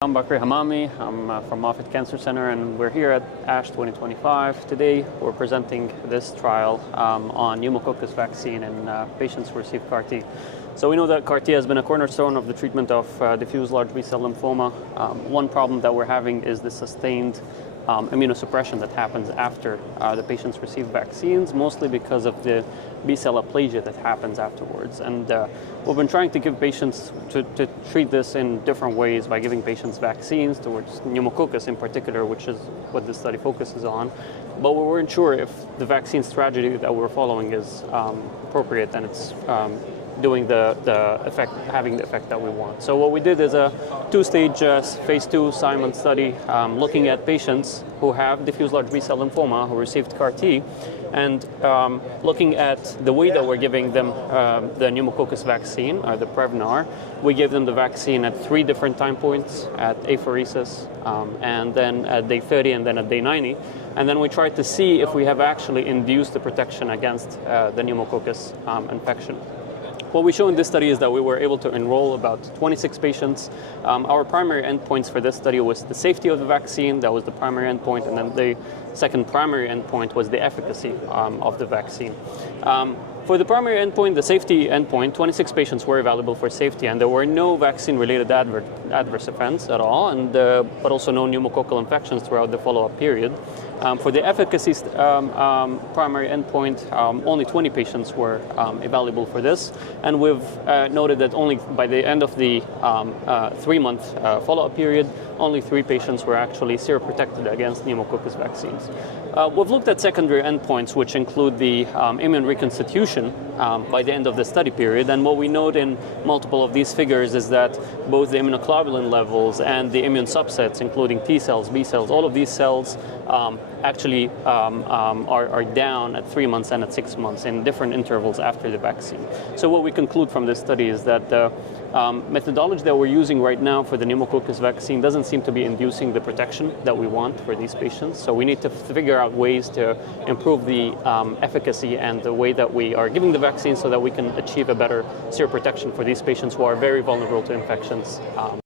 I'm Bakri Hammami. I'm from Moffitt Cancer Center, and we're here at ASH 2025. Today, we're presenting this trial on pneumococcal vaccine in patients who receive CAR-T. So we know that CAR-T has been a cornerstone of the treatment of diffuse large B-cell lymphoma. One problem that we're having is the sustained immunosuppression that happens after the patients receive vaccines, mostly because of the B-cell aplasia that happens afterwards. And we've been trying to give patients to treat this in different ways by giving patients vaccines towards pneumococcal in particular, which is what this study focuses on. But we weren't sure if the vaccine strategy that we're following is appropriate and it's doing having the effect that we want. So what we did is a two-stage phase 2 Simon study looking at patients who have diffuse large B-cell lymphoma who received CAR-T, and looking at the way that we're giving them the pneumococcal vaccine, or the Prevnar. We gave them the vaccine at 3 different time points, at apheresis, and then at day 30, and then at day 90. And then we tried to see if we have actually induced the protection against the pneumococcal infection. What we show in this study is that we were able to enroll about 26 patients. Our primary endpoints for this study was the safety of the vaccine. That was the primary endpoint, and then the second primary endpoint was the efficacy of the vaccine. For the primary endpoint, the safety endpoint, 26 patients were evaluable for safety, and there were no vaccine-related adverse events at all, and but also no pneumococcal infections throughout the follow-up period. For the efficacy primary endpoint, only 20 patients were evaluable for this, and we've noted that only by the end of the 3-month follow-up period, only 3 patients were actually seroprotected against pneumococcal vaccines. We've looked at secondary endpoints, which include the immune reconstitution by the end of the study period, and what we note in multiple of these figures is that both the immunoglobulin levels and the immune subsets, including T cells, B cells, all of these cells actually are down at 3 months and at 6 months in different intervals after the vaccine. So what we conclude from this study is that the methodology that we're using right now for the pneumococcal vaccine doesn't seem to be inducing the protection that we want for these patients. So we need to figure out ways to improve the efficacy and the way that we are giving the vaccine so that we can achieve a better seroprotection for these patients who are very vulnerable to infections.